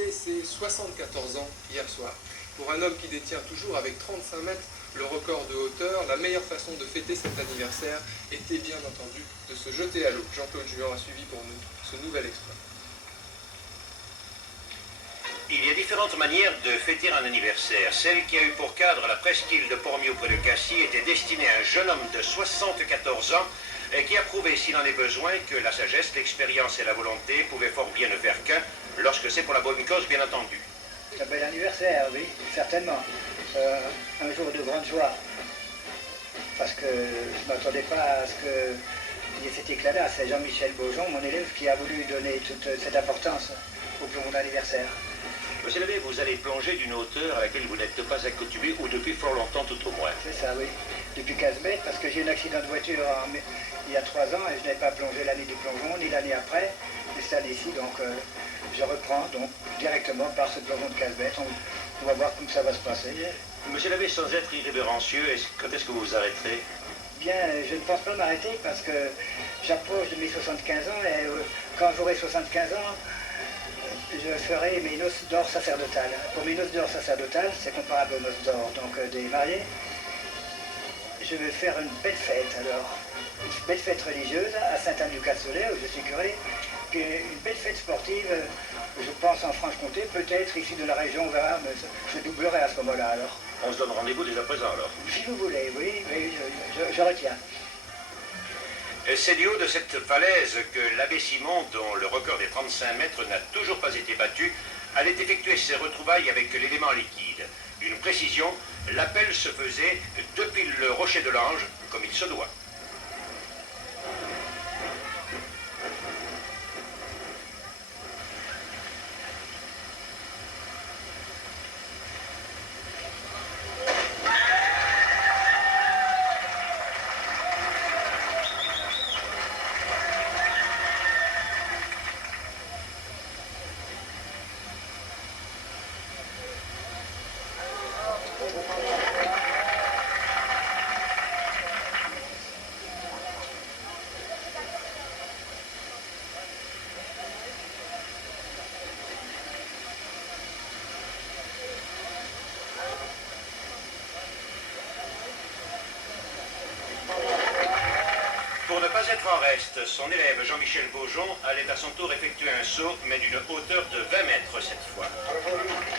C'est 74 ans hier soir. Pour un homme qui détient toujours avec 35 mètres le record de hauteur, la meilleure façon de fêter cet anniversaire était bien entendu de se jeter à l'eau. Jean-Claude Juan a suivi pour nous ce nouvel exploit. Il y a différentes manières de fêter un anniversaire. Celle qui a eu pour cadre la presqu'île de Pormio près de Cassis était destinée à un jeune homme de 74 ans qui a prouvé, s'il en est besoin, que la sagesse, l'expérience et la volonté pouvaient fort bien ne faire qu'un, lorsque c'est pour la bonne cause, bien entendu. Un bel anniversaire, oui, certainement. Un jour de grande joie. Parce que je ne m'attendais pas à ce qu'il y ait cet éclat-là. C'est Jean-Michel Beaujon, mon élève, qui a voulu donner toute cette importance au plongeon d'anniversaire. Monsieur Labbé, vous allez plonger d'une hauteur à laquelle vous n'êtes pas accoutumé, ou depuis fort longtemps tout au moins. C'est ça, oui. Depuis 15 mètres, parce que j'ai eu un accident de voiture il y a 3 ans et je n'avais pas plongé l'année du plongeon, ni l'année après, mais cette année-ci, donc je reprends donc directement par ce plongeon de 15 mètres. On va voir comment ça va se passer. Monsieur Labbé, sans être irrévérencieux, quand est-ce que vous vous arrêterez? Bien, je ne pense pas m'arrêter parce que j'approche de mes 75 ans et quand j'aurai 75 ans, je ferai mes noces d'or sacerdotales. Pour mes noces d'or sacerdotales, c'est comparable aux noces d'or donc des mariés. Je vais faire une belle fête alors. Une belle fête religieuse à Saint-Anne-du-Cap-Soleil où je suis curé. Puis une belle fête sportive, je pense en Franche-Comté, peut-être ici de la région, on verra, mais je doublerai à ce moment-là alors. On se donne rendez-vous dès à présent alors. Si vous voulez, oui, mais je retiens. C'est du haut de cette falaise que l'abbé Simon, dont le record des 35 mètres n'a toujours pas été battu, allait effectuer ses retrouvailles avec l'élément liquide. Une précision, l'appel se faisait depuis le rocher de l'Ange, comme il se doit. Pour ne pas être en reste, son élève Jean-Michel Beaujon allait à son tour effectuer un saut, mais d'une hauteur de 20 mètres cette fois.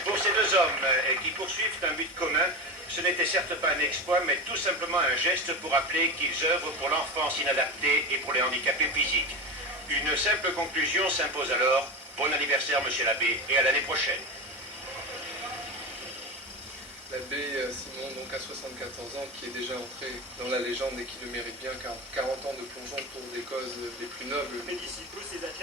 Pour ces deux hommes qui poursuivent un but commun, ce n'était certes pas un exploit, mais tout simplement un geste pour rappeler qu'ils œuvrent pour l'enfance inadaptée et pour les handicapés physiques. Une simple conclusion s'impose alors. Bon anniversaire, monsieur l'abbé, et à l'année prochaine. L'abbé Simon, donc à 74 ans, qui est déjà entré dans la légende et qui le mérite bien, car 40 ans de plongeon pour des causes les plus nobles. Mais d'ici peu, ces athlètes